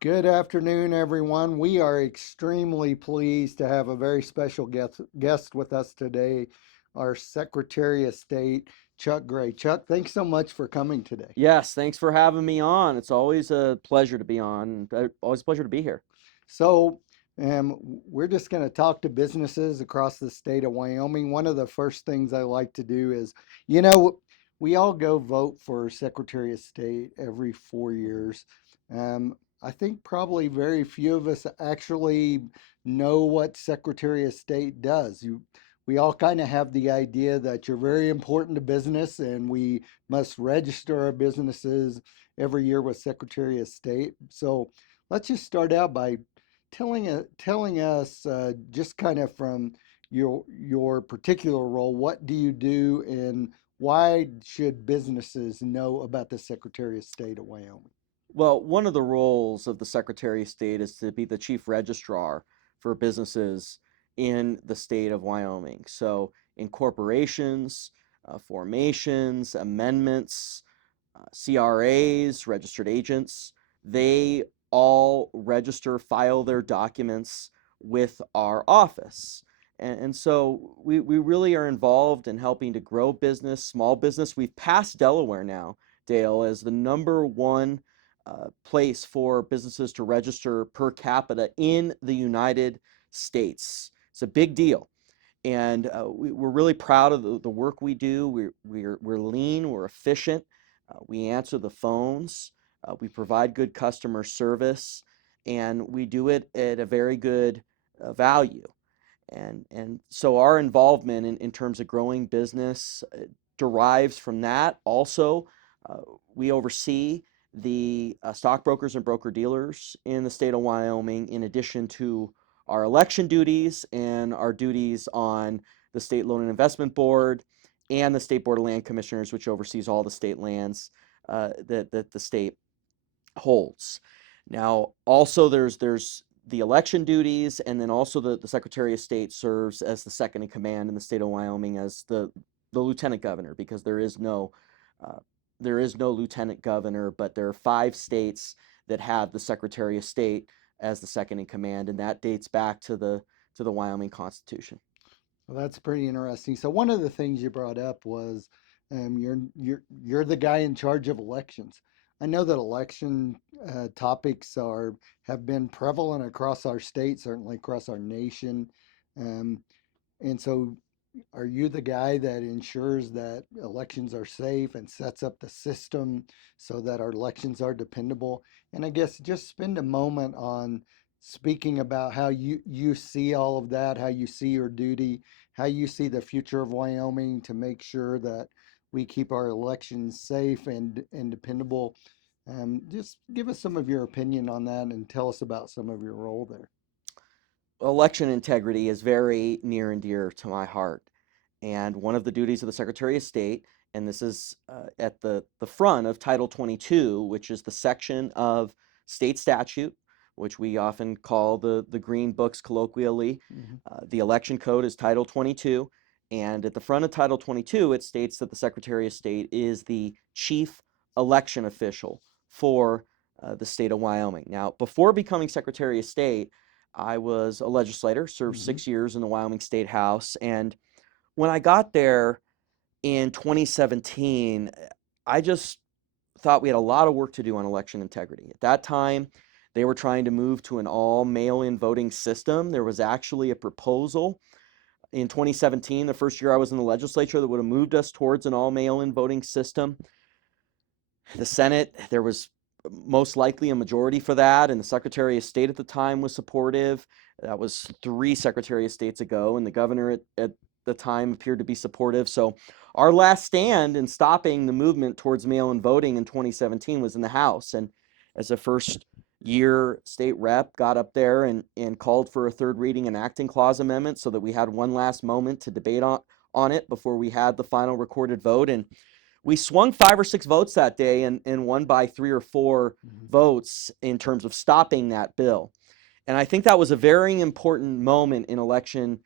Good afternoon, everyone. We are extremely pleased to have a very special guest with us today, our Secretary of State, Chuck Gray. Chuck, thanks so much for coming today. Yes, thanks for having me on. It's always a pleasure to be on. Always a pleasure to be here. So, we're just going to talk to businesses across the state of Wyoming. One of the first things I like to do is, you know, we all go vote for Secretary of State every 4 years. I think probably very few of us actually know what Secretary of State does. We all kind of have the idea that you're very important to business and we must register our businesses every year with Secretary of State. So let's just start out by telling us just kind of from your particular role, what do you do and why should businesses know about the Secretary of State of Wyoming? Well, one of the roles of the Secretary of State is to be the chief registrar for businesses in the state of Wyoming. So, incorporations, formations, amendments, CRAs, registered agents, they all register, file their documents with our office. And so we really are involved in helping to grow business, small business. We've passed Delaware now, Dale, as the number one place for businesses to register per capita in the United States. It's a big deal. And we're really proud of the work we do. We're lean, we're efficient, we answer the phones, we provide good customer service, and we do it at a very good value. And so our involvement in terms of growing business derives from that. Also, uh, we oversee the stockbrokers and broker dealers in the state of Wyoming, in addition to our election duties and our duties on the State Loan and Investment Board and the State Board of Land Commissioners, which oversees all the state lands that the state holds. Now, also there's the election duties, and then also the Secretary of State serves as the second in command in the state of Wyoming as the lieutenant governor, because uh, there is no lieutenant governor, but there are 5 states that have the Secretary of State as the second in command, and that dates back to the Wyoming Constitution. Well, that's pretty interesting. So one of the things you brought up was you're the guy in charge of elections. I know that election topics are have been prevalent across our state, certainly across our nation. Um, And so, are you the guy that ensures that elections are safe and sets up the system so that our elections are dependable? And I guess just spend a moment on speaking about how you see all of that, how you see your duty, how you see the future of Wyoming to make sure that we keep our elections safe and dependable. Just give us some of your opinion on that and tell us about some of your role there. Election integrity is very near and dear to my heart. And one of the duties of the Secretary of State, and this is at the front of Title 22, which is the section of state statute, which we often call the Green Books colloquially. Mhm. The election code is Title 22. And at the front of Title 22, it states that the Secretary of State is the chief election official for the state of Wyoming. Now, before becoming Secretary of State, I was a legislator, served Mhm. 6 years in the Wyoming State House. And when I got there in 2017, I just thought we had a lot of work to do on election integrity. At that time, they were trying to move to an all mail in voting system. There was actually a proposal in 2017, the first year I was in the legislature, that would have moved us towards an all mail in voting system. The Senate, there was most likely a majority for that, and the Secretary of State at the time was supportive. That was 3 Secretary of States ago, and the governor at the time appeared to be supportive. So our last stand in stopping the movement towards mail-in voting in 2017 was in the House. And as a first year state rep, got up there and called for a third reading enacting clause amendment so that we had one last moment to debate on it before we had the final recorded vote. And we swung 5 or 6 votes that day and won by 3 or 4 Mhm. votes in terms of stopping that bill. And I think that was a very important moment in election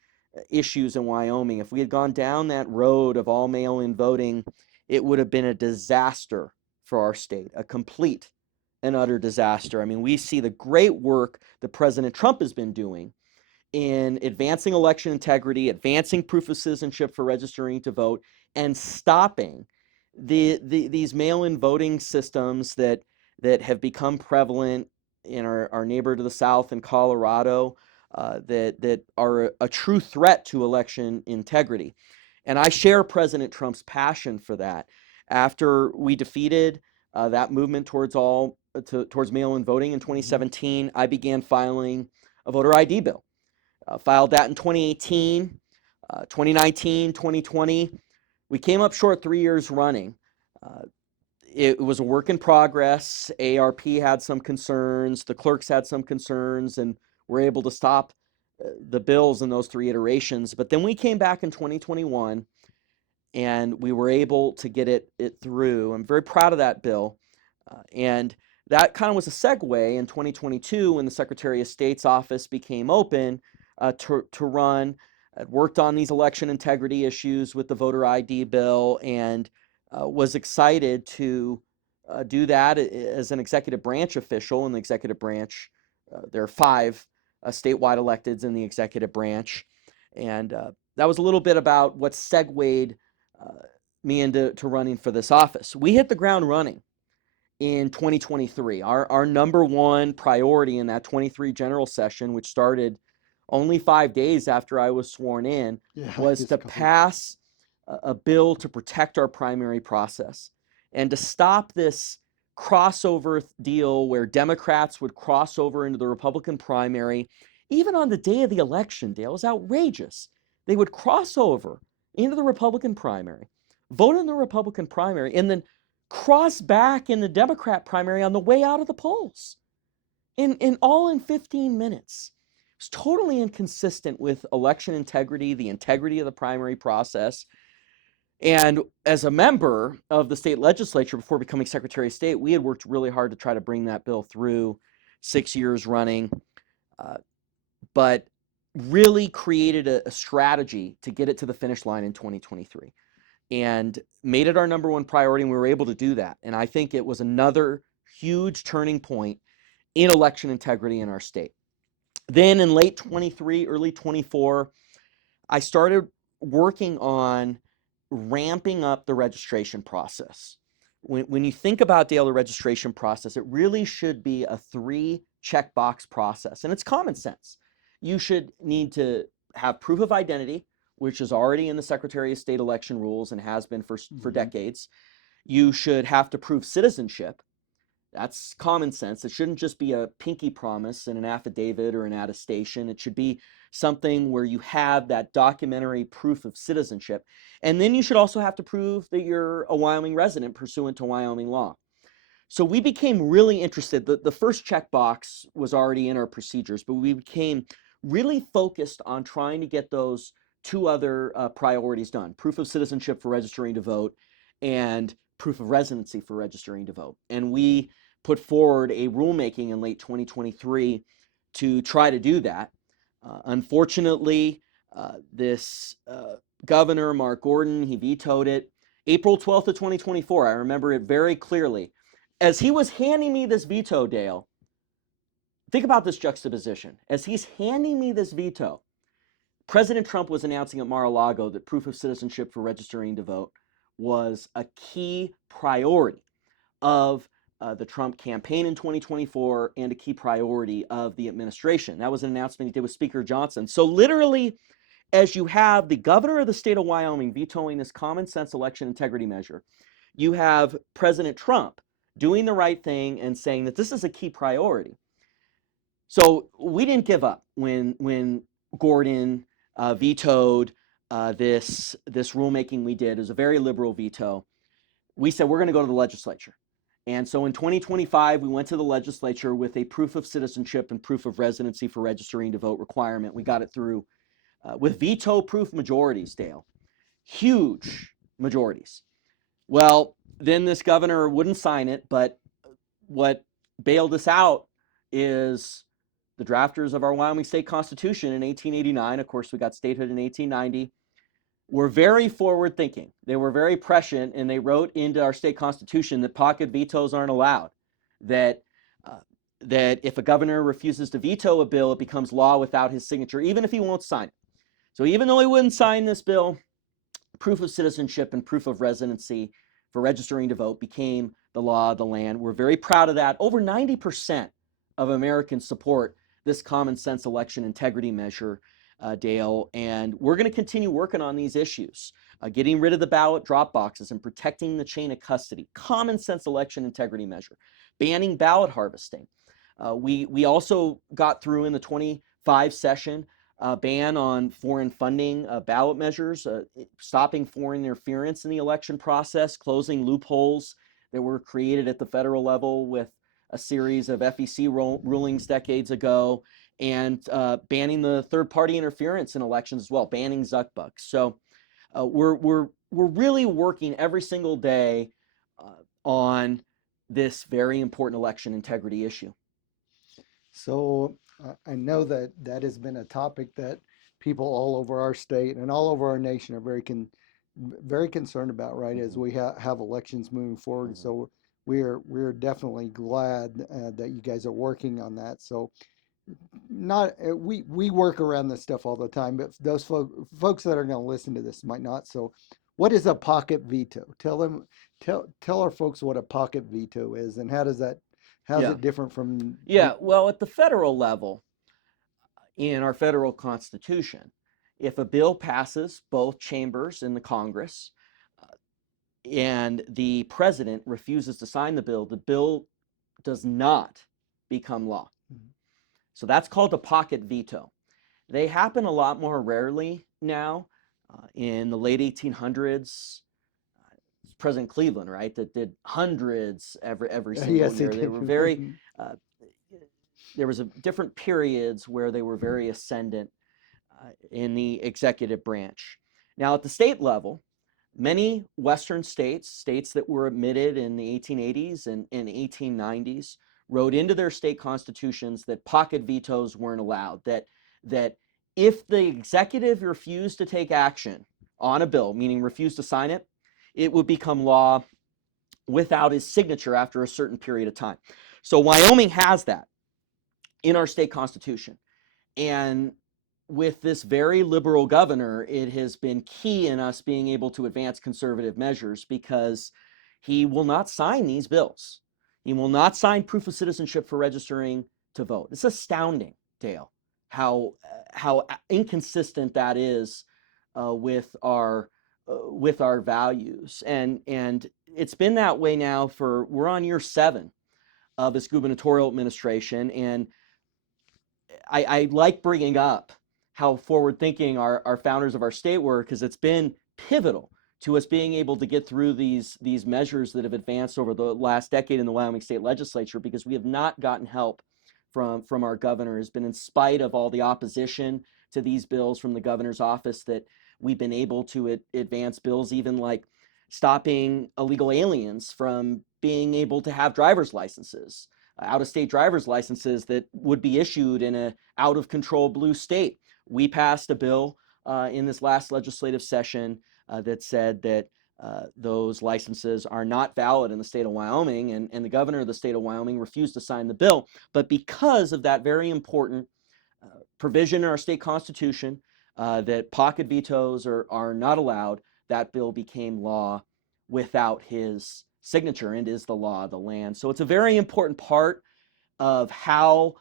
issues in Wyoming. If we had gone down that road of all mail in voting, it would have been a disaster for our state, a complete and utter disaster. I mean, we see the great work that President Trump has been doing in advancing election integrity, advancing proof of citizenship for registering to vote, and stopping these mail-in voting systems that have become prevalent in our neighbor to the south in Colorado, that are a true threat to election integrity. And I share President Trump's passion for that. After we defeated that movement towards mail-in voting in Hmm. 2017, I began filing a voter ID bill. Filed that in 2018, 2019, 2020. We came up short 3 years running. Uh, it was a work in progress. ARP had some concerns, the clerks had some concerns, and were able to stop the bills in those three iterations. But then we came back in 2021 and we were able to get it through. I'm very proud of that bill. And that kind of was a segue in 2022 when the Secretary of State's office became open to run. I'd worked on these election integrity issues with the voter ID bill and was excited to do that as an executive branch official in the executive branch. There are five statewide electeds in the executive branch. And that was a little bit about what segued uh, me into running for this office. We hit the ground running in 2023. Our number one priority in that 23 general session, which started only 5 days after I was sworn in, Yeah, was it's to called. pass a bill to protect our primary process and to stop this crossover deal where Democrats would cross over into the Republican primary, even on the day of the election. Dale, it was outrageous. They would cross over into the Republican primary, vote in the Republican primary, and then cross back in the Democrat primary on the way out of the polls in all in 15 minutes. It's totally inconsistent with election integrity, the integrity of the primary process. And as a member of the state legislature before becoming Secretary of State, we had worked really hard to try to bring that bill through 6 years running, uh, but really created a strategy to get it to the finish line in 2023 and made it our number one priority. And we were able to do that. And I think it was another huge turning point in election integrity in our state. Then in late 23, early 24, I started working on ramping up the registration process. When you think about, Dale, the registration process, it really should be a 3 checkbox process. And it's common sense. You should need to have proof of identity, which is already in the Secretary of State election rules and has been for Hmm. decades. You should have to prove citizenship. That's common sense. It shouldn't just be a pinky promise in an affidavit or an attestation. It should be something where you have that documentary proof of citizenship. And then you should also have to prove that you're a Wyoming resident pursuant to Wyoming law. So we became really interested. The first checkbox was already in our procedures, but we became really focused on trying to get those two other priorities done: proof of citizenship for registering to vote and proof of residency for registering to vote. And we put forward a rulemaking in late 2023 to try to do that. Unfortunately, this governor, Mark Gordon, he vetoed it. April 12th of 2024, I remember it very clearly. As he was handing me this veto, Dale, think about this juxtaposition. As he's handing me this veto, President Trump was announcing at Mar-a-Lago that proof of citizenship for registering to vote was a key priority of the Trump campaign in 2024 and a key priority of the administration. That was an announcement he did with Speaker Johnson. So literally, as you have the governor of the state of Wyoming vetoing this common sense election integrity measure, you have President Trump doing the right thing and saying that this is a key priority. So we didn't give up when Gordon vetoed this rulemaking we did. It was a very liberal veto. We said we're going to go to the legislature. And so in 2025, we went to the legislature with a proof of citizenship and proof of residency for registering to vote requirement. We got it through with veto-proof majorities, Dale. Huge majorities. Well, then this governor wouldn't sign it, but what bailed us out is the drafters of our Wyoming state constitution in 1889. Of course, we got statehood in 1890. Were very forward thinking. They were very prescient, and they wrote into our state constitution that pocket vetoes aren't allowed, that that if a governor refuses to veto a bill, it becomes law without his signature, even if he won't sign it. So even though he wouldn't sign this bill, proof of citizenship and proof of residency for registering to vote became the law of the land. We're very proud of that. Over 90% of Americans support this common sense election integrity measure, Dale, and we're going to continue working on these issues, getting rid of the ballot drop boxes and protecting the chain of custody, common sense election integrity measure, banning ballot harvesting. We also got through in the 25 session ban on foreign funding ballot measures, stopping foreign interference in the election process, closing loopholes that were created at the federal level with a series of FEC rulings decades ago, and banning the third-party interference in elections as well, banning Zuck bucks. So we're really working every single day on this very important election integrity issue. So I know that that has been a topic that people all over our state and all over our nation are very concerned about, right? As Mm-hmm. we have elections moving forward. Mm-hmm. So we're definitely glad that you guys are working on that. So not we work around this stuff all the time, but those folks that are going to listen to this might not. So what is a pocket veto? Tell our folks what a pocket veto is and how's Yeah. it different from Yeah. Well, at the federal level, in our federal constitution, if a bill passes both chambers in the Congress and the president refuses to sign the bill does not become law. So that's called a pocket veto. They happen a lot more rarely now. In the late 1800s, President Cleveland, right, that did hundreds every single Yes, he year. They did. were very uh, there was a different periods where they were very ascendant in the executive branch. Now, at the state level, many Western states, states that were admitted in the 1880s and 1890s, wrote into their state constitutions that pocket vetoes weren't allowed, that if the executive refused to take action on a bill, meaning refused to sign it, it would become law without his signature after a certain period of time. So Wyoming has that in our state constitution. And with this very liberal governor, it has been key in us being able to advance conservative measures because he will not sign these bills. He will not sign proof of citizenship for registering to vote. It's astounding, Dale, how inconsistent that is with our values, and it's been that way now for we're on year 7 of his gubernatorial administration, and I like bringing up how forward thinking our founders of our state were because it's been pivotal to us being able to get through these measures that have advanced over the last decade in the Wyoming state legislature because we have not gotten help from our governor. It's been in spite of all the opposition to these bills from the governor's office that we've been able to advance bills even like stopping illegal aliens from being able to have driver's licenses, out-of-state driver's licenses that would be issued in a out-of-control blue state. We passed a bill in this last legislative session that said that those licenses are not valid in the state of Wyoming, and the governor of the state of Wyoming refused to sign the bill. But because of that very important provision in our state constitution that pocket vetoes are not allowed, that bill became law without his signature and is the law of the land. So it's a very important part of how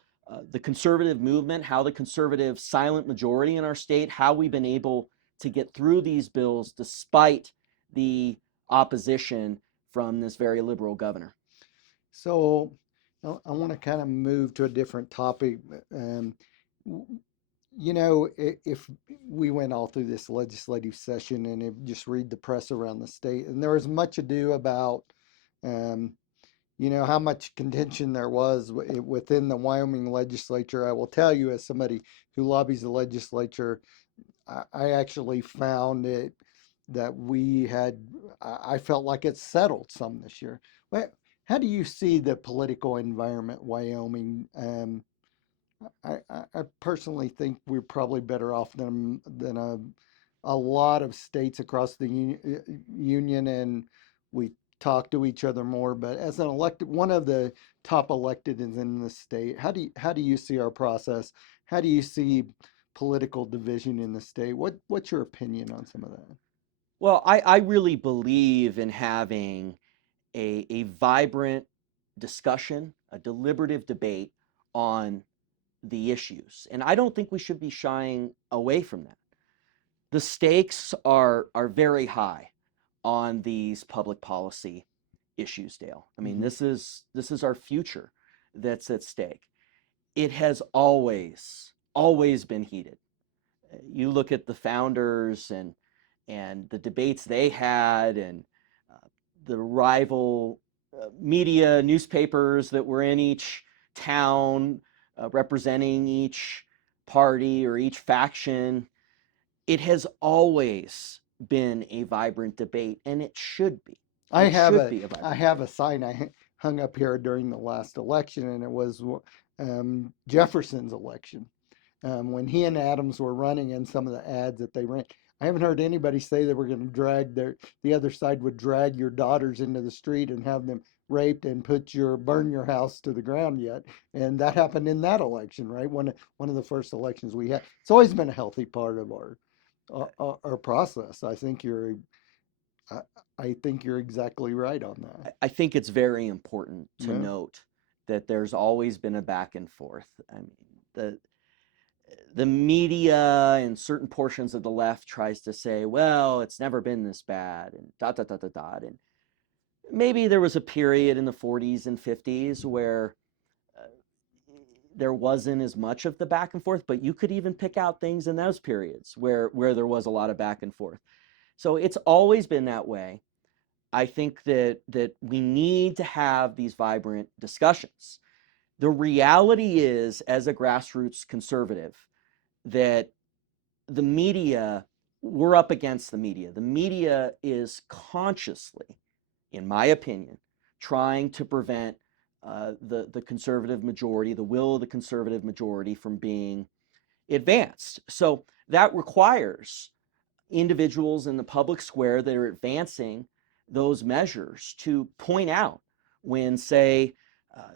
the conservative movement, how the conservative silent majority in our state, how we've been able to get through these bills despite the opposition from this very liberal governor. So I want to kind of move to a different topic. Um, if we went all through this legislative session and just read the press around the state, and there was much ado about, um, how much contention there was within the Wyoming legislature. I will tell you, as somebody who lobbies the legislature, I actually found it that I felt like it's settled some this year. How do you see the political environment, Wyoming? I personally think we're probably better off than a lot of states across the union, and we talk to each other more. But as an elected, one of the top elected is in the state. How do you see our process? How do you see political division in the state? What's your opinion on some of that? Well, I really believe in having a vibrant discussion, a deliberative debate on the issues. And I don't think we should be shying away from that. The stakes are very high on these public policy issues, Dale. I mean, Hmm. this is our future that's at stake. It has always been heated. You look at the founders and the debates they had, and uh, the rival media newspapers that were in each town, representing each party or each faction. It has always been a vibrant debate, and it should be. I It have should a be a I vibrant have debate. a sign hung up here during the last election, and it was Jefferson's election. When he and Adams were running, and some of the ads that they ran. I haven't heard anybody say that we're going to the other side would drag your daughters into the street and have them raped and burn your house to the ground yet. And that happened in that election, right? One of the first elections we had. It's always been a healthy part of our process. I, I think you're exactly right on that. I think it's very important to Yeah. note that there's always been a back and forth. I mean, the the media and certain portions of the left tries to say, well, it's never been this bad, and dot dot dot dot dot. And maybe there was a period in the 40s and 50s where uh, there wasn't as much of the back and forth, but you could even pick out things in those periods where there was a lot of back and forth. So it's always been that way. I think that we need to have these vibrant discussions. The reality is, as a grassroots conservative, that the media, we're up against the media. The media is consciously, in my opinion, trying to prevent the conservative majority, the will of the conservative majority, from being advanced. So that requires individuals in the public square that are advancing those measures to point out when, say,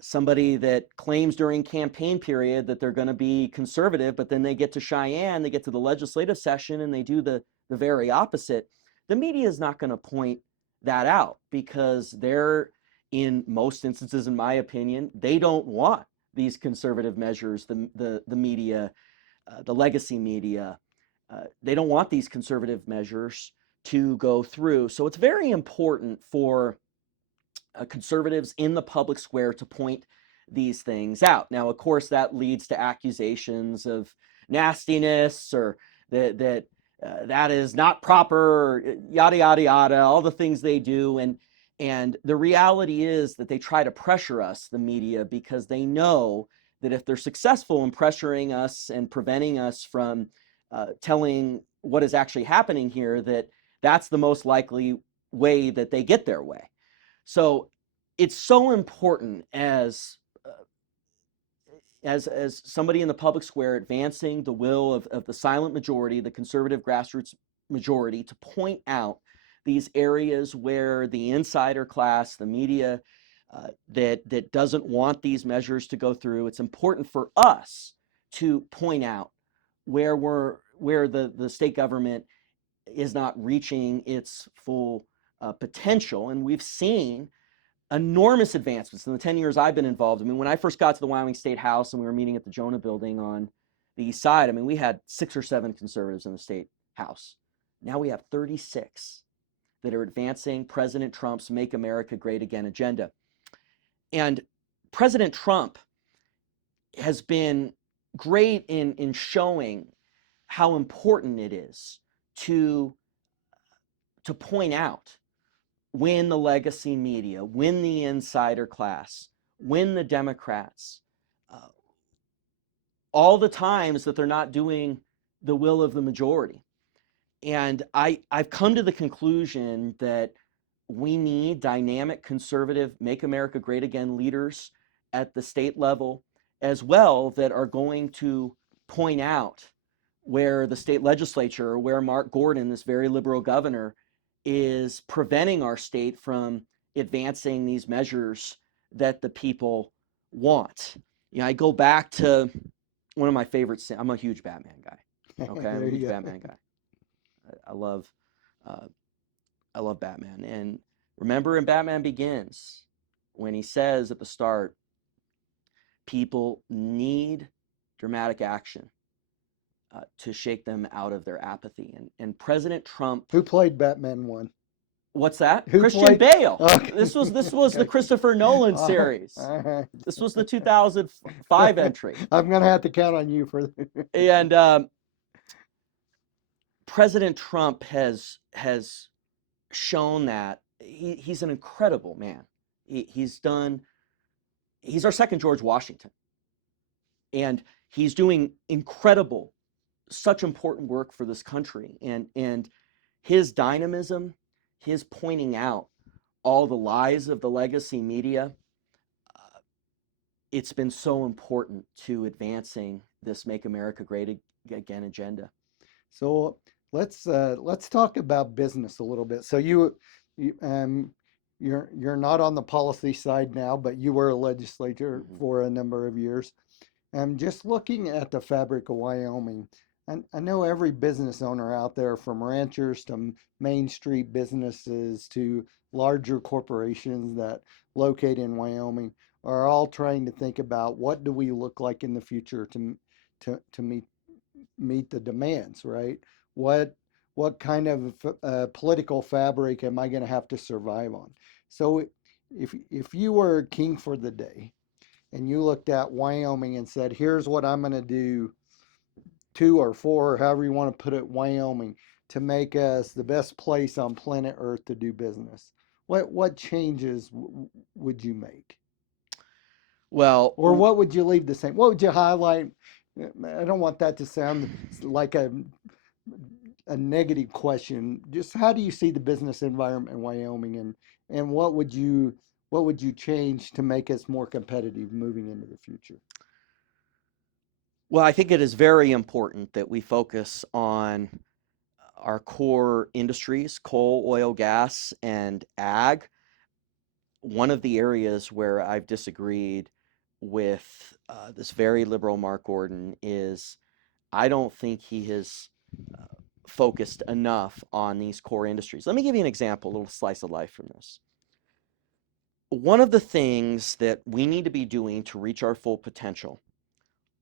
somebody that claims during campaign period that they're going to be conservative, but then they get to Cheyenne, they get to the legislative session, and they do the very opposite. The media is not going to point that out because they're, in most instances, in my opinion, they don't want these conservative measures. The media, the legacy media, they don't want these conservative measures to go through. So it's very important for conservatives in the public square to point these things out. Now, of course, that leads to accusations of nastiness, or that is not proper, yada yada yada, all the things they do. And the reality is that they try to pressure us, the media, because they know that if they're successful in pressuring us and preventing us from telling what is actually happening here, that's the most likely way that they get their way. So it's so important, as somebody in the public square advancing the will of the silent majority, the conservative grassroots majority, to point out these areas where the insider class, the media, that doesn't want these measures to go through. It's important for us to point out where the state government is not reaching its full potential. And we've seen enormous advancements in the 10 years I've been involved. I mean, when I first got to the Wyoming State House and we were meeting at the Jonah building on the east side, I mean, we had 6 or 7 conservatives in the state house. Now we have 36 that are advancing President Trump's Make America Great Again agenda. And President Trump has been great in showing how important it is to point out when the legacy media, when the insider class, when the Democrats, uh, all the times that they're not doing the will of the majority. And I've come to the conclusion that we need dynamic, conservative, Make America Great Again leaders at the state level as well, that are going to point out where the state legislature, or where Mark Gordon, this very liberal governor, is preventing our state from advancing these measures that the people want. I go back to one of my favorites. I'm a huge Batman guy. Okay, I'm a There huge you Batman guy. I love, uh, I love Batman. And remember in Batman Begins when he says at the start, people need dramatic action to shake them out of their apathy. And President Trump, Who played Batman 1? what's that? Who Christian played? Bale. Okay. This was the Okay. Christopher Nolan All series. right. This was the 2005 entry. I'm gonna have to count on you for. And President Trump has shown that he's an incredible man. He's our second George Washington, and he's doing incredible, such important work for this country. And his dynamism, his pointing out all the lies of the legacy media, it's been so important to advancing this "Make America Great Again" agenda. So let's talk about business a little bit. So you you're not on the policy side now, but you were a legislator Mm-hmm. for a number of years. Just looking at the fabric of Wyoming, I know every business owner out there, from ranchers to Main Street businesses to larger corporations that locate in Wyoming, are all trying to think about what do we look like in the future to meet the demands, right? What what kind of political fabric am I going to have to survive on? So if you were king for the day and you looked at Wyoming and said, here's what I'm going to do, two or four, or however you want to put it, Wyoming, to make us the best place on planet Earth to do business, what changes would you make? Well, Or what would you leave the same? What would you highlight? I don't want that to sound like a negative question. Just how do you see the business environment in Wyoming, and what would you change to make us more competitive moving into the future? well, I think it is very important that we focus on our core industries: coal, oil, gas, and ag. One of the areas where I've disagreed with this very liberal Mark Gordon is I don't think he has uh, focused enough on these core industries. Let me give you an example, a little slice of life from this. One of the things that we need to be doing to reach our full potential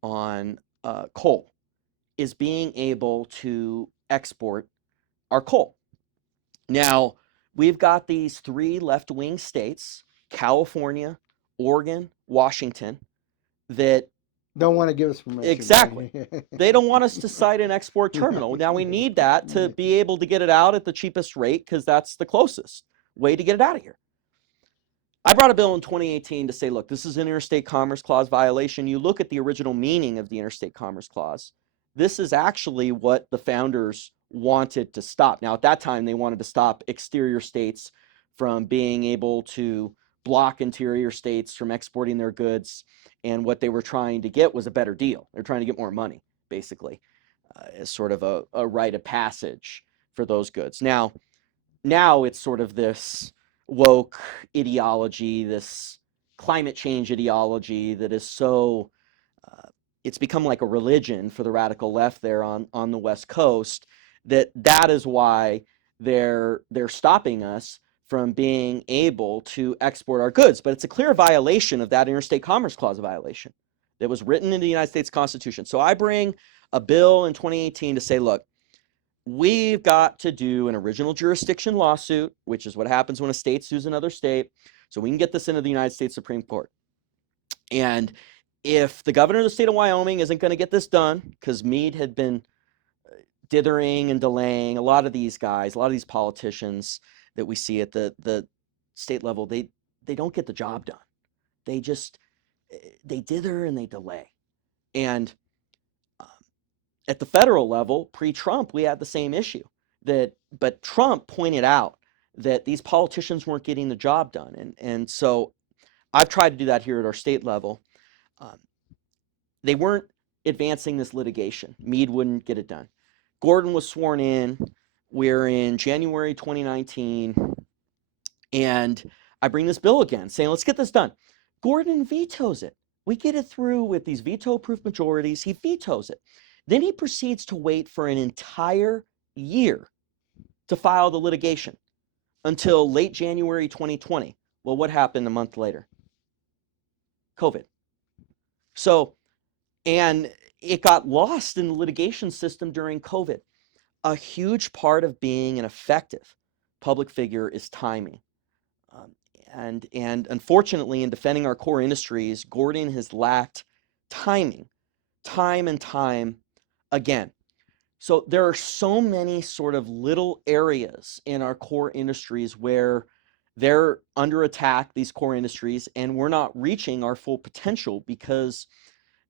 on coal is being able to export our coal. Now, we've got these three left wing states: California, Oregon, Washington, that Don't want to give us permission, exactly. right? They don't want us to site an export terminal. Now, we need that to be able to get it out at the cheapest rate because that's the closest way to get it out of here. I brought a bill in 2018 to say, look, this is an Interstate Commerce Clause violation. You look at the original meaning of the Interstate Commerce Clause. This is actually what the founders wanted to stop. Now, at that time, they wanted to stop exterior states from being able to block interior states from exporting their goods. And what they were trying to get was a better deal. They're trying to get more money, basically, as sort of a rite of passage for those goods. Now it's sort of this woke ideology, this climate change ideology that is so it's become like a religion for the radical left there on the West Coast. That is why they're stopping us from being able to export our goods. But it's a clear violation of that Interstate Commerce Clause violation that was written in the United States Constitution. So I bring a bill in 2018 to say, look, we've got to do an original jurisdiction lawsuit, which is what happens when a state sues another state, so we can get this into the United States Supreme Court. And if the governor of the state of Wyoming isn't going to get this done, because Meade had been dithering and delaying, a lot of these guys, a lot of these politicians that we see at the state level, they don't get the job done. They just they dither and they delay. And at the federal level, pre-Trump, we had the same issue. But Trump pointed out that these politicians weren't getting the job done, and so I've tried to do that here at our state level. Um, they weren't advancing this litigation. Meade wouldn't get it done. Gordon was sworn in. We're in January 2019, and I bring this bill again saying, let's get this done. Gordon vetoes it. We get it through with these veto proof majorities. He vetoes it. Then he proceeds to wait for an entire year to file the litigation until late January 2020. Well, what happened a month later? COVID. So, and it got lost in the litigation system during COVID. A huge part of being an effective public figure is timing. Um, and unfortunately, in defending our core industries, Gordon has lacked timing, time and time again. So there are so many sort of little areas in our core industries where they're under attack, these core industries, and we're not reaching our full potential because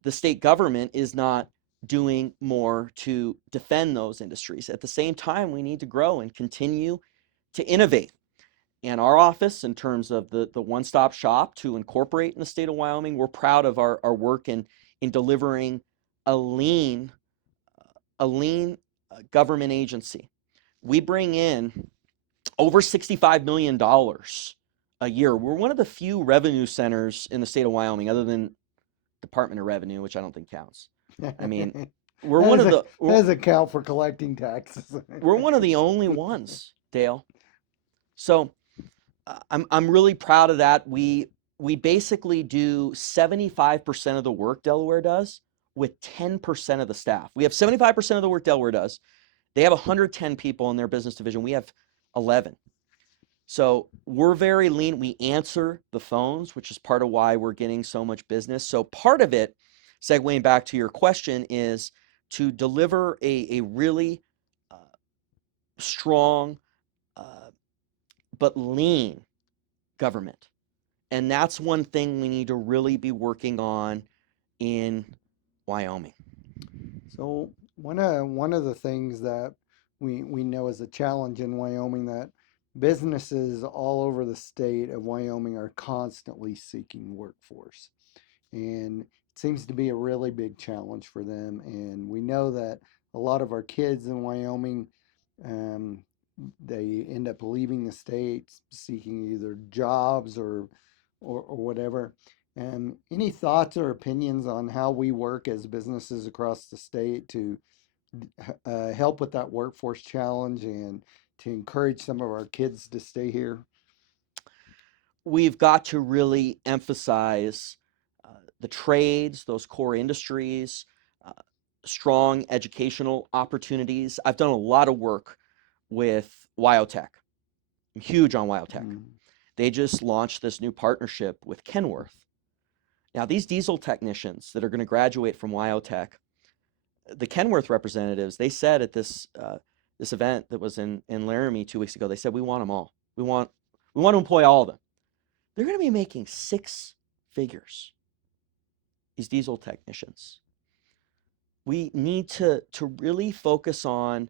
the state government is not doing more to defend those industries. At the same time, we need to grow and continue to innovate. And our office, in terms of the one-stop shop to incorporate in the state of Wyoming, we're proud of our work in delivering a lean, a lean government agency. We bring in over $65 million a year. We're one of the few revenue centers in the state of Wyoming, other than Department of Revenue, which I don't think counts. I mean, that we're one of the doesn't count for collecting taxes. we're one of the only ones, Dale. So I'm really proud of that. We basically do 75% of the work Delaware does with 10% of the staff. We have 75% of the work Delaware does. They have 110 people in their business division. We have 11. So we're very lean. We answer the phones, which is part of why we're getting so much business. So part of it, segueing back to your question, is to deliver a really uh, strong uh, but lean government. And that's one thing we need to really be working on in Wyoming. So one of the things that we know is a challenge in Wyoming that businesses all over the state of Wyoming are constantly seeking workforce. And it seems to be a really big challenge for them. And we know that a lot of our kids in Wyoming, um, they end up leaving the state, seeking either jobs or whatever. Any thoughts or opinions on how we work as businesses across the state to help with that workforce challenge and to encourage some of our kids to stay here? We've got to really emphasize the trades, those core industries, uh, strong educational opportunities. I've done a lot of work with Wyotech. I'm huge on Wyotech. Mm. They just launched this new partnership with Kenworth. Now, these diesel technicians that are going to graduate from Wyotech, the Kenworth representatives, they said at this event that was in Laramie 2 weeks ago, they said we want them all. We want to employ all of them. They're going to be making six figures. These diesel technicians. We need to really focus on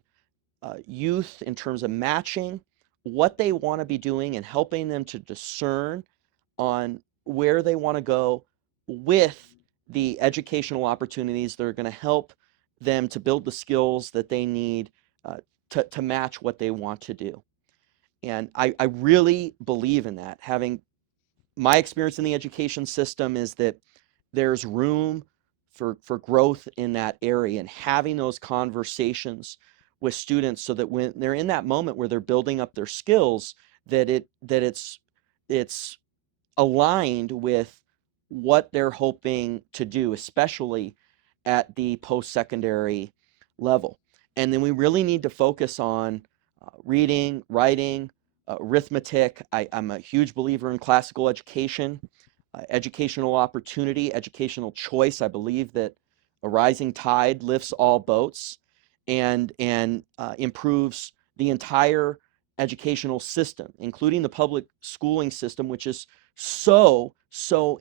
youth in terms of matching what they want to be doing and helping them to discern on where they want to go with the educational opportunities that are going to help them to build the skills that they need uh, to match what they want to do. And I really believe in that. Having my experience in the education system is that there's room for growth in that area, and having those conversations with students so that when they're in that moment where they're building up their skills, that it's aligned with what they're hoping to do, especially at the post-secondary level. And then we really need to focus on reading, writing, arithmetic. I'm a huge believer in classical education, educational opportunity, educational choice. I believe that a rising tide lifts all boats and improves the entire educational system, including the public schooling system, which is so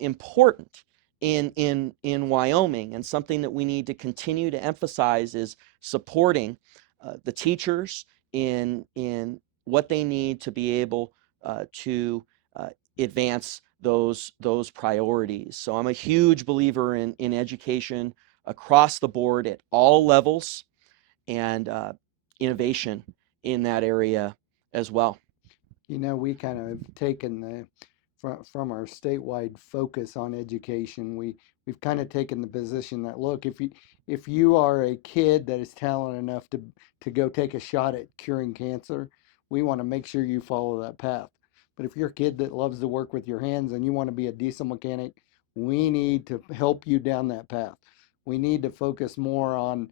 important in Wyoming, and something that we need to continue to emphasize is supporting the teachers in what they need to be able to advance those priorities. So I'm a huge believer in education across the board at all levels, and innovation in that area as well. We kind of have taken from our statewide focus on education. We've kind of taken the position that, look, if you are a kid that is talented enough to go take a shot at curing cancer, we want to make sure you follow that path. But if you're a kid that loves to work with your hands and you want to be a diesel mechanic, we need to help you down that path. We need to focus more on,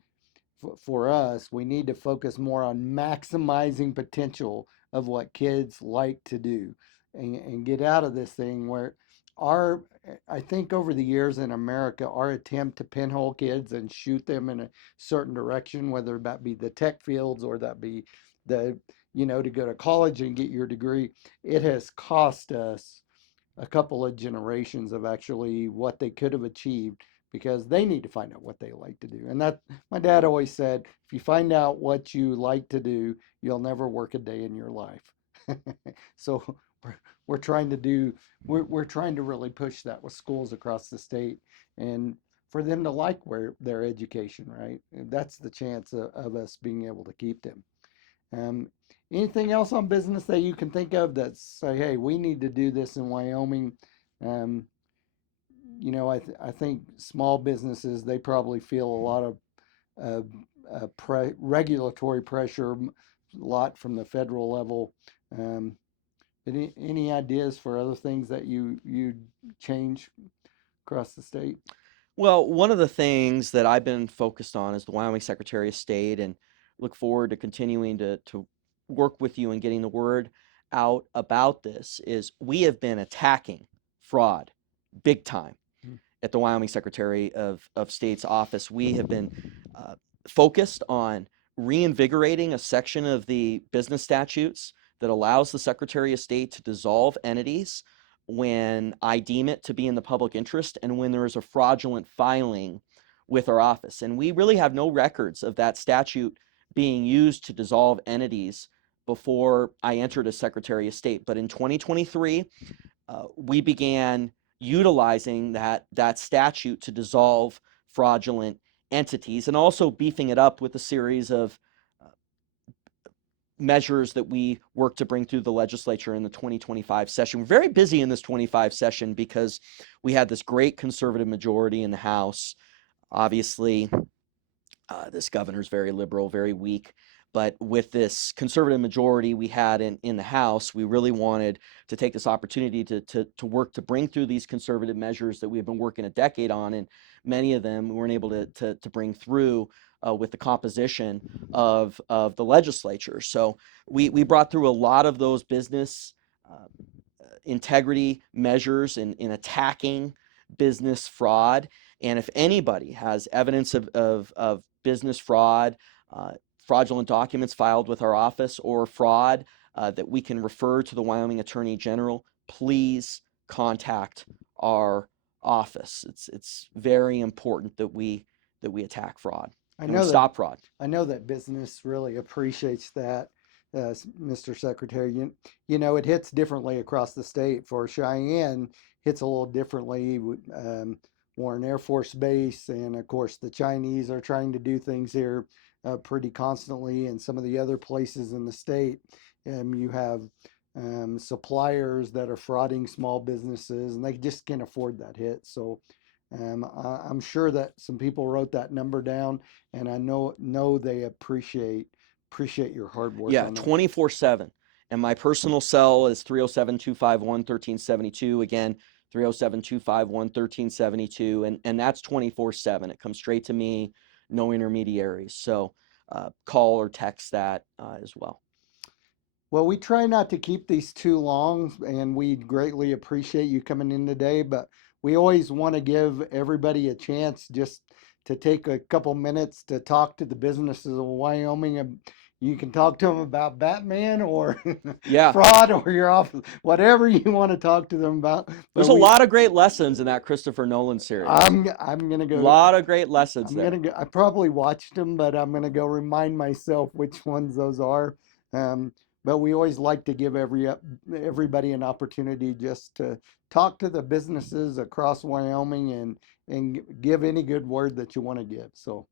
for us, we need to focus more on maximizing potential of what kids like to do, and get out of this thing where our, I think over the years in America, our attempt to pinhole kids and shoot them in a certain direction, whether that be the tech fields or that be the, to go to college and get your degree, it has cost us a couple of generations of actually what they could have achieved, because they need to find out what they like to do. And that, my dad always said, if you find out what you like to do, you'll never work a day in your life. So we're, we're trying to do, we're trying to really push that with schools across the state, and for them to like their education, right? And that's the chance of us being able to keep them. Um, Anything else on business that you can think of that say, hey, we need to do this in Wyoming? Um, I think small businesses, they probably feel a lot of regulatory pressure, a lot from the federal level. Um, any ideas for other things that you change across the state? Well, one of the things that I've been focused on as the Wyoming Secretary of State, and look forward to continuing to work with you and getting the word out about this, is we have been attacking fraud big time at the Wyoming Secretary of State's office. We have been uh, focused on reinvigorating a section of the business statutes that allows the Secretary of State to dissolve entities when I deem it to be in the public interest and when there is a fraudulent filing with our office. And we really have no records of that statute being used to dissolve entities before I entered as Secretary of State. But in 2023, we began utilizing that statute to dissolve fraudulent entities, and also beefing it up with a series of measures that we worked to bring through the legislature in the 2025 session. We're very busy in this 25 session because we had this great conservative majority in the House. Obviously, this governor's very liberal, very weak. But with this conservative majority we had in the House, we really wanted to take this opportunity to work to bring through these conservative measures that we have been working a decade on. And many of them we weren't able to bring through with the composition of the legislature. So we brought through a lot of those business integrity measures in attacking business fraud. And if anybody has evidence of business fraud, uh, fraudulent documents filed with our office, or fraud that we can refer to the Wyoming Attorney General, please contact our office. It's very important that we attack fraud I and we know that stop fraud. I know that business really appreciates that, Mr. Secretary. It hits differently across the state. For Cheyenne, hits a little differently. Warren Air Force Base, and of course the Chinese are trying to do things here pretty constantly. And some of the other places in the state, you have suppliers that are frauding small businesses, and they just can't afford that hit. So I'm sure that some people wrote that number down, and I know they appreciate your hard work Yeah, on that. 24/7. And my personal cell is 307-251-1372. Again, 307-251-1372. And that's 24/7. It comes straight to me, no intermediaries. So call or text that as well. Well, we try not to keep these too long, and we greatly appreciate you coming in today, but we always want to give everybody a chance just to take a couple minutes to talk to the businesses of Wyoming. And you can talk to them about Batman or Yeah, fraud or your office, whatever you want to talk to them about. there's But a lot of great lessons in that Christopher Nolan series. I'm gonna A go. lot of great lessons I'm there. gonna go. I probably watched them, but I'm gonna go remind myself which ones those are. Um, but we always like to give everybody an opportunity just to talk to the businesses across Wyoming, and give any good word that you want to give. So,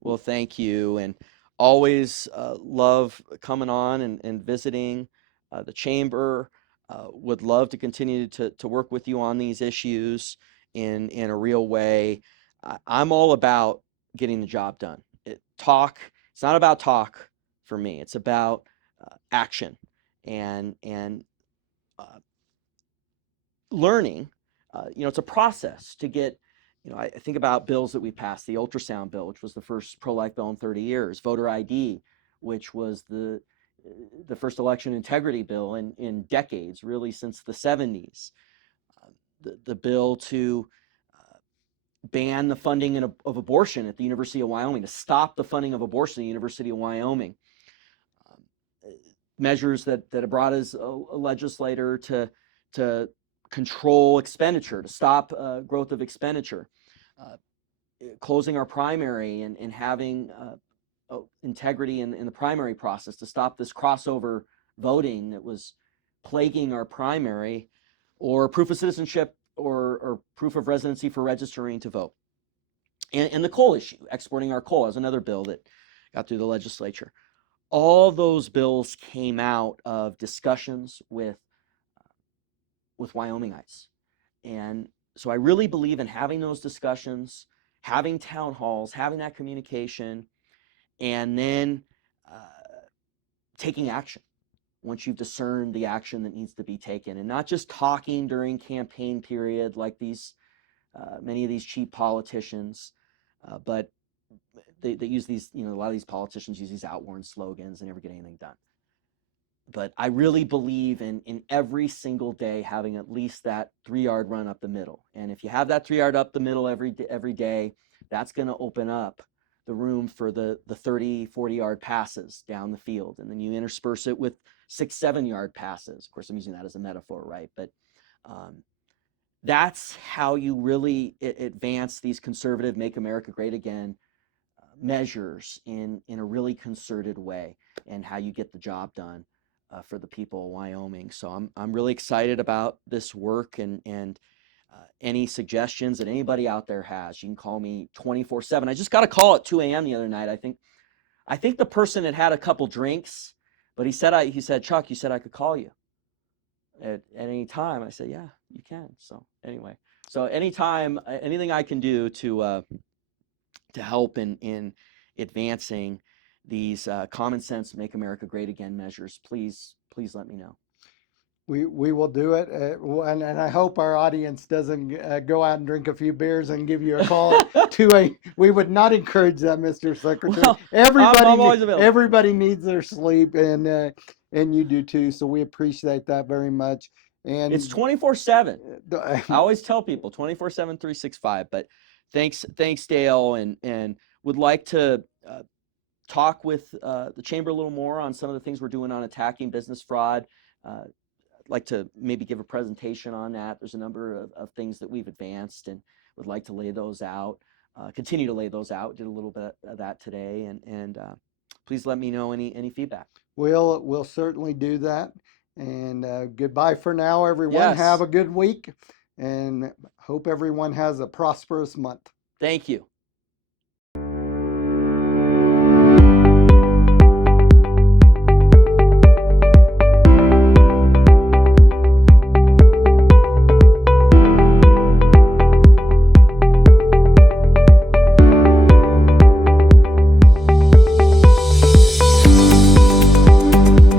Well, thank you. And always love coming on and visiting the chamber. Would love to continue to work with you on these issues in a real way. I'm all about getting the job done. It's not about talk for me. It's about action and uh, learning. It's a process to get. I think about bills that we passed: the ultrasound bill, which was the first pro-life bill in 30 years; voter ID, which was the first election integrity bill in decades, really since the 70s. The bill to ban the funding of abortion at the University of Wyoming, to stop the funding of abortion at the University of Wyoming. Um, Measures that have brought us a legislator to control expenditure, to stop growth of expenditure, uh, closing our primary and having integrity in the primary process, to stop this crossover voting that was plaguing our primary, or proof of citizenship or proof of residency for registering to vote. And the coal issue, exporting our coal, as another bill that got through the legislature. All those bills came out of discussions with Wyomingites. And so I really believe in having those discussions, having town halls, having that communication, and then taking action once you've discerned the action that needs to be taken, and not just talking during campaign period like these many of these cheap politicians, but they use these, a lot of these politicians use these outworn slogans and never get anything done. But I really believe in every single day having at least that 3-yard run up the middle. And if you have that 3-yard up the middle every day, that's going to open up the room for the 30, 40-yard passes down the field. And then you intersperse it with 6, 7-yard passes. Of course, I'm using that as a metaphor, right? But um, that's how you really advance these conservative Make America Great Again measures in a really concerted way, and how you get the job done for the people of Wyoming. So I'm really excited about this work, and any suggestions that anybody out there has, you can call me 24/7. I just got a call at 2 a.m. the other night. I think the person had a couple drinks, but he said, Chuck, you said I could call you at any time. I said, yeah, you can. So anyway, so anytime, anything I can do to help in advancing these common sense Make America Great Again measures, please let me know. We will do it, and I hope our audience doesn't go out and drink a few beers and give you a call at 2 a. We would not encourage that, Mr. Secretary. Well, I'm always available. Everybody needs their sleep, and you do too. So we appreciate that very much. It's And 24/7. I always tell people 24/7, 365. But thanks, Dale, and would like to talk with the chamber a little more on some of the things we're doing on attacking business fraud. Like to maybe give a presentation on that. There's a number of things that we've advanced, and would like to lay those out, continue to lay those out. Did a little bit of that today, and please let me know any feedback. we'll certainly do that. And goodbye for now, everyone. Have Yes, a good week, and hope everyone has a prosperous month. thank you.